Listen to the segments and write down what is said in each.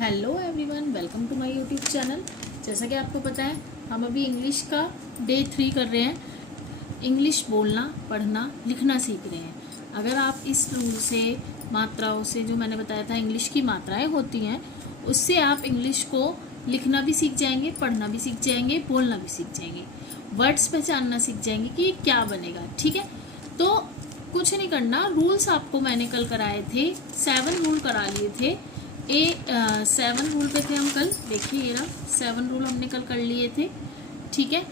Hello everyone, welcome to my YouTube channel. जैसा कि आपको पता है, हम अभी इंग्लिश का डे 3 कर रहे हैं। इंग्लिश बोलना, पढ़ना, लिखना सीख रहे हैं। अगर आप इस रूल से, मात्राओं से, जो मैंने बताया था इंग्लिश की मात्राएं होती हैं, उससे आप इंग्लिश को लिखना भी सीख जाएंगे, पढ़ना भी सीख जाएंगे, बोलना भी सीख जाएंगे, वर्ड्स पहचानना सीख जाएंगे कि क्या बनेगा। ठीक है, तो कुछ नहीं करना। रूल्स आपको मैंने कल कराए थे, 7 रूल करा लिए थे। 7 रूल पे थे हम कल। देखिए ये रहा, 7 रूल हमने कल कर लिए थे। ठीक है,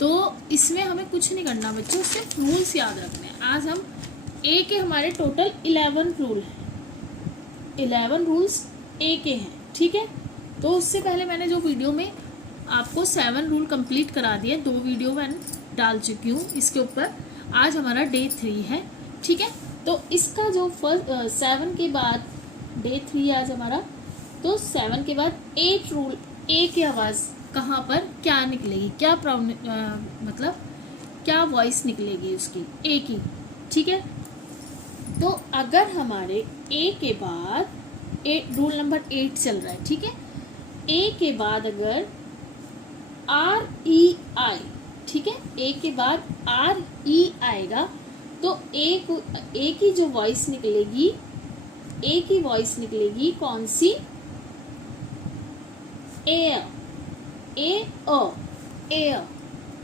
तो इसमें हमें कुछ नहीं करना बच्चों, सिर्फ रूल्स याद रखने हैं। आज हम ए के हमारे टोटल 11 रूल हैं, 11 रूल्स ए के हैं। ठीक है, तो उससे पहले मैंने जो वीडियो में आपको 7 रूल कंप्लीट करा दिए, 2 वीडियो मैंने डाल चुकी हूँ इसके ऊपर। आज हमारा डे 3 है। ठीक है, तो इसका जो फर्स्ट 7 के बाद डे 3 आज हमारा, तो 7 के बाद 8 रूल। ए की आवाज़ कहाँ पर क्या निकलेगी, क्या मतलब क्या वॉइस निकलेगी उसकी, ए की। ठीक है, तो अगर हमारे ए के बाद रूल नंबर 8 चल रहा है। ठीक है, ए के बाद अगर REI, ठीक है, ए के बाद RE आएगा तो ए की जो वॉइस निकलेगी, ए की वॉइस निकलेगी कौन सी, ए ए।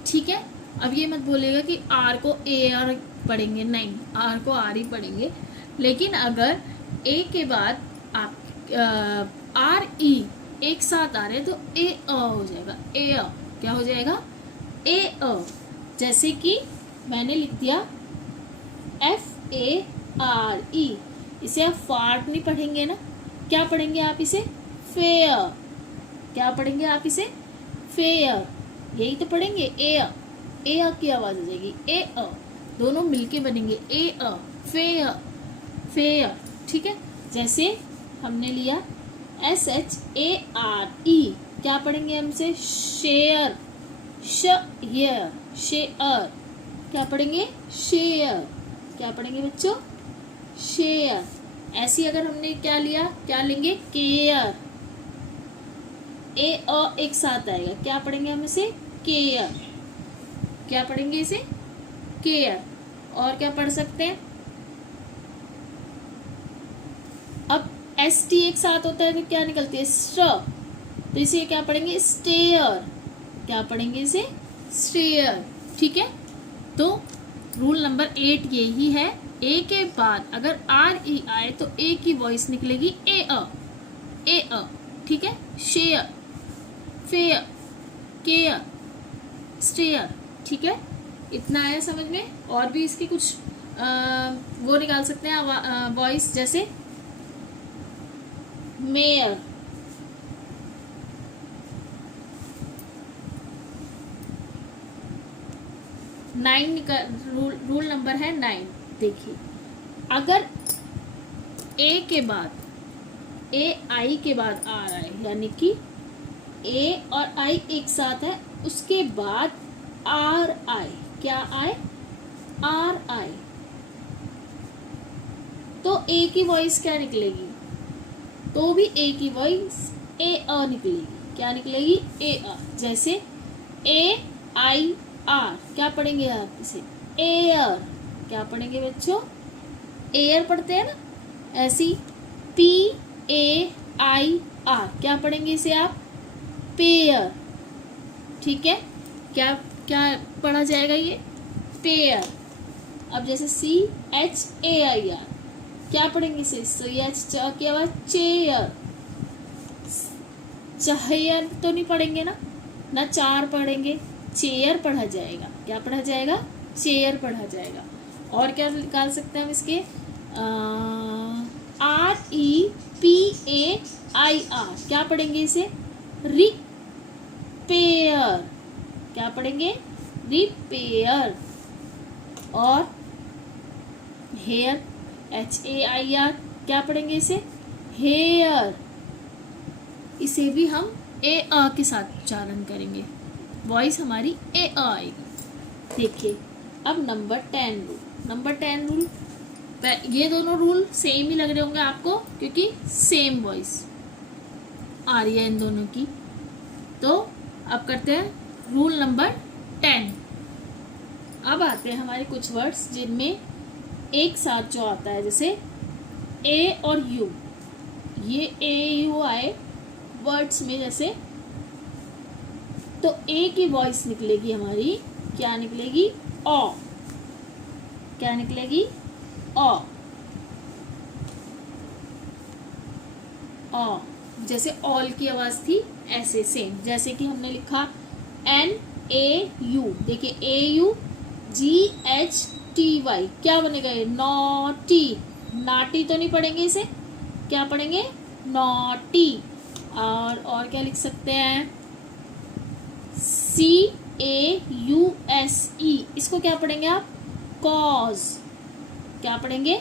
ठीक है, अब ये मत बोलेगा कि आर को ए आर पढ़ेंगे, नहीं, आर को आर ही पढ़ेंगे। लेकिन अगर ए के बाद आप आर ई एक साथ आ रहे तो ए हो जाएगा, ए क्या हो जाएगा, ए। जैसे कि मैंने लिख दिया FARE, इसे आप फार्ट नहीं पढ़ेंगे ना, क्या पढ़ेंगे आप इसे, फेयर। क्या पढ़ेंगे आप इसे, फेयर, यही तो पढ़ेंगे। ए की आवाज हो जाएगी, ए दोनों मिलके बनेंगे, ए फेयर, फेयर। ठीक है, जैसे हमने लिया SHARE, क्या पढ़ेंगे हम इसे, शेयर, शेयर, शेयर। क्या पढ़ेंगे, शेयर। क्या पढ़ेंगे बच्चों, शेयर। ऐसी अगर हमने क्या लिया, क्या लेंगे, केयर, ए एक साथ आएगा, क्या पढ़ेंगे हम इसे, केयर। क्या पढ़ेंगे इसे, केयर। और क्या पढ़ सकते हैं, अब ST एक साथ होता है तो क्या निकलती है, स्ट्र, तो इसे क्या पढ़ेंगे, स्टेयर। क्या पढ़ेंगे इसे, स्टेयर। ठीक है, तो रूल नंबर 8 यही है, ए के बाद अगर RE आए तो ए की वॉइस निकलेगी ए। ठीक है, शेयर, फेयर, केयर, स्टेयर। ठीक है, इतना आया समझ में। और भी इसकी कुछ वो निकाल सकते हैं वॉइस, जैसे मेयर, रूल नंबर है 9। देखिए, अगर ए के बाद AI के बाद आ रहा है, यानी कि ए और आई एक साथ है, उसके बाद RI, क्या आए, RI, तो ए की वॉइस क्या निकलेगी, तो भी ए की वॉइस ए निकलेगी। क्या निकलेगी, ए। जैसे AIR, क्या पढ़ेंगे आप इसे, एयर। क्या पढ़ेंगे बच्चों, एयर पढ़ते हैं ना, ऐसी PAIR, क्या पढ़ेंगे इसे आप, पेयर। ठीक है, क्या क्या पढ़ा जाएगा ये, पेयर। अब जैसे CHAIR, क्या पढ़ेंगे इसे, CH की आवाज, चेयर। चेयर तो नहीं पढ़ेंगे ना चार पढ़ेंगे, चेयर पढ़ा जाएगा। क्या पढ़ा जाएगा, चेयर पढ़ा जाएगा। और क्या निकाल सकते हैं हम इसके, REPAIR, क्या पढ़ेंगे इसे, रिपेयर। क्या पढ़ेंगे, रिपेयर। और हेयर, HAIR, क्या पढ़ेंगे इसे, हेयर। इसे भी हम ए के साथ उच्चारण करेंगे, वॉइस हमारी ए आएगी। देखिए, अब नंबर 10 रूल। नंबर 10 रूल, ये दोनों रूल सेम ही लग रहे होंगे आपको, क्योंकि सेम वॉइस। आ रही है इन दोनों की। तो अब करते हैं रूल नंबर 10। अब आते हैं हमारे कुछ वर्ड्स जिनमें एक साथ जो आता है, जैसे ए और यू। ये ए यू आए वर्ड्स में जैसे, तो ए की वॉइस निकलेगी हमारी, क्या निकलेगी? ओ। क्या निकलेगी? ओ। ओ। जैसे ऑल की आवाज थी ऐसे सेम, जैसे कि हमने लिखा NAU, देखिए AUGHTY, क्या बनेगा ये? नॉटी। नाटी तो नहीं पढ़ेंगे इसे, क्या पढ़ेंगे? नॉटी। और क्या लिख सकते हैं? CAUSE, इसको क्या पढ़ेंगे आप? कॉज। क्या पढ़ेंगे?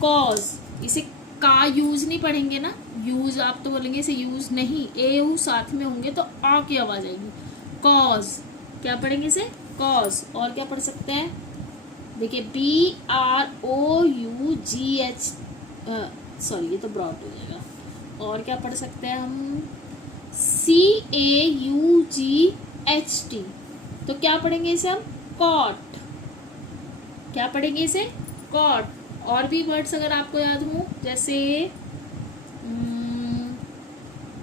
कॉज। इसे का यूज नहीं पढ़ेंगे ना, यूज आप तो बोलेंगे इसे यूज नहीं, ए यू साथ में होंगे तो आ की आवाज आएगी। कॉज। क्या पढ़ेंगे इसे? कॉज। और क्या पढ़ सकते हैं? देखिए BROUGH, सॉरी ये तो ब्रॉड हो जाएगा। और क्या पढ़ सकते हैं हम? CAUGHT, तो क्या पढ़ेंगे इसे हम? कॉट। क्या पढ़ेंगे इसे? कॉट। और भी वर्ड्स अगर आपको याद हो, जैसे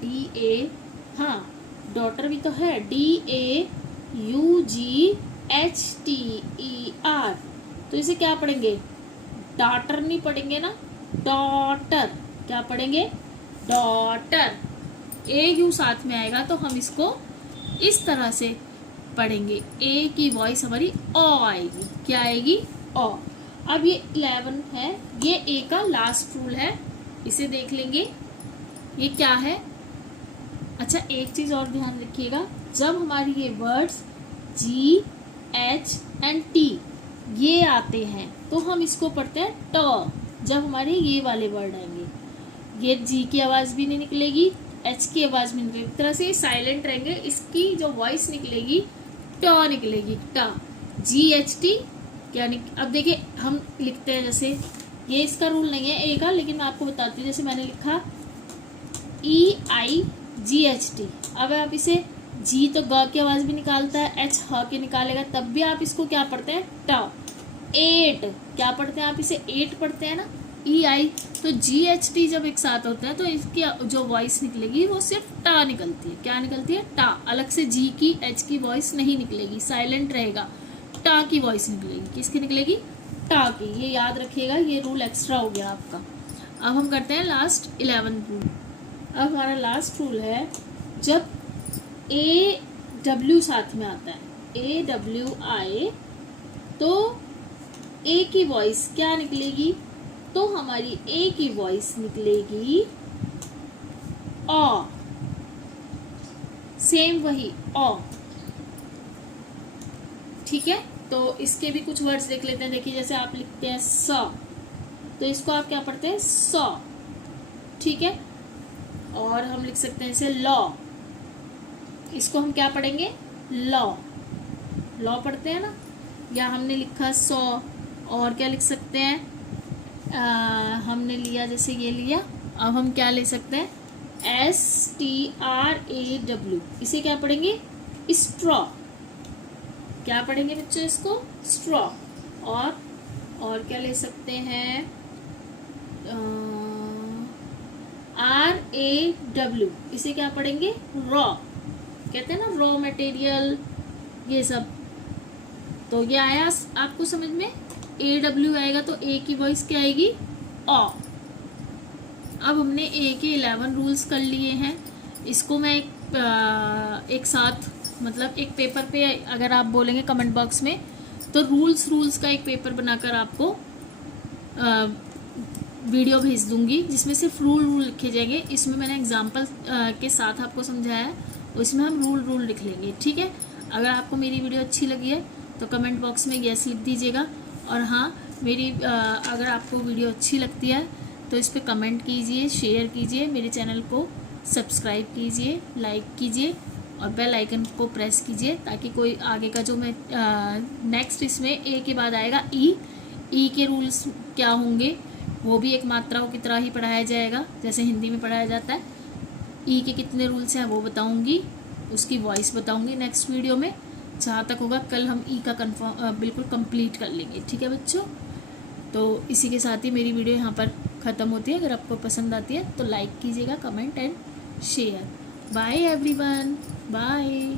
DA, हाँ डॉटर भी तो है, DAUGHTER, तो इसे क्या पढ़ेंगे? डॉटर नहीं पढ़ेंगे ना, डॉटर। क्या पढ़ेंगे? डॉटर। AU साथ में आएगा तो हम इसको इस तरह से पढ़ेंगे, ए की वॉइस हमारी ओ आएगी। क्या आएगी? ओ। अब ये 11 है, ये ए का लास्ट रूल है, इसे देख लेंगे ये क्या है। अच्छा एक चीज और ध्यान रखिएगा, जब हमारी ये words G, H and T ये आते हैं तो हम इसको पढ़ते हैं ट। जब हमारे ये वाले वर्ड आएंगे, ये G की आवाज भी नहीं निकलेगी, H की आवाज भी नहीं निकलेगी, एक तरह से साइलेंट रहेंगे, इसकी जो वॉइस निकलेगी ट निकलेगी, ट। GHT क्या अब देखिए हम लिखते हैं, जैसे ये इसका रूल नहीं है ए का, लेकिन मैं आपको बताती हूँ। जैसे मैंने लिखा EIGHT, अब आप इसे जी तो ग की आवाज भी निकालता है, H ह के निकालेगा, तब भी आप इसको क्या पढ़ते हैं? ट। 8, क्या पढ़ते हैं आप इसे? 8 पढ़ते हैं ना। EI, तो GHT जब एक साथ होता है तो इसकी जो वॉइस निकलेगी वो सिर्फ टा निकलती है। क्या निकलती है? टा। अलग से जी की H की वॉइस नहीं निकलेगी, साइलेंट रहेगा, टा की वॉइस निकलेगी। किसकी निकलेगी? टा की। ये याद रखिएगा, ये रूल एक्स्ट्रा हो गया आपका। अब हम करते हैं लास्ट 11 रूल। अब हमारा लास्ट रूल है, जब AW साथ में आता है, AW आए तो ए की वॉइस क्या निकलेगी? तो हमारी ए की वॉइस निकलेगी ओ। सेम वही ओ। ठीक है, तो इसके भी कुछ वर्ड्स देख लेते हैं। देखिए जैसे आप लिखते हैं स, तो इसको आप क्या पढ़ते हैं? सौ। ठीक है, और हम लिख सकते हैं इसे लॉ, इसको हम क्या पढ़ेंगे? लॉ। लॉ पढ़ते हैं ना। या हमने लिखा 100, और क्या लिख सकते हैं? हमने लिया, जैसे ये लिया, अब हम क्या ले सकते हैं? STRAW, इसे क्या पढ़ेंगे? स्ट्रॉ। क्या पढ़ेंगे बच्चों इसको? स्ट्रॉ। और क्या ले सकते हैं? RAW, इसे क्या पढ़ेंगे? रॉ। कहते हैं ना रॉ मटेरियल, ये सब। तो ये आया आपको समझ में? AW आएगा तो ए की वॉइस क्या आएगी? ओ। अब हमने ए के 11 रूल्स कर लिए हैं। इसको मैं एक साथ, मतलब एक पेपर पे, अगर आप बोलेंगे कमेंट बॉक्स में तो रूल्स का एक पेपर बनाकर आपको वीडियो भेज दूंगी, जिसमें सिर्फ रूल लिखे जाएंगे। इसमें मैंने एग्जाम्पल के साथ आपको समझाया है, उसमें हम रूल लिख लेंगे। ठीक है, अगर आपको मेरी वीडियो अच्छी लगी है तो कमेंट बॉक्स में यस लिख दीजिएगा। और हाँ, मेरी अगर आपको वीडियो अच्छी लगती है तो इस पर कमेंट कीजिए, शेयर कीजिए, मेरे चैनल को सब्सक्राइब कीजिए, लाइक कीजिए और बेल आइकन को प्रेस कीजिए, ताकि कोई आगे का जो मैं नेक्स्ट इसमें ए के बाद आएगा ई के रूल्स क्या होंगे वो भी एक मात्राओं की तरह ही पढ़ाया जाएगा, जैसे हिंदी में पढ़ाया जाता है। ई के कितने रूल्स हैं वो बताऊंगी, उसकी वॉइस बताऊंगी नेक्स्ट वीडियो में। जहाँ तक होगा कल हम ई का बिल्कुल कंप्लीट कर लेंगे, ठीक है बच्चों। तो इसी के साथ ही मेरी वीडियो यहाँ पर ख़त्म होती है। अगर आपको पसंद आती है तो लाइक कीजिएगा, comment and share. Bye everyone, bye.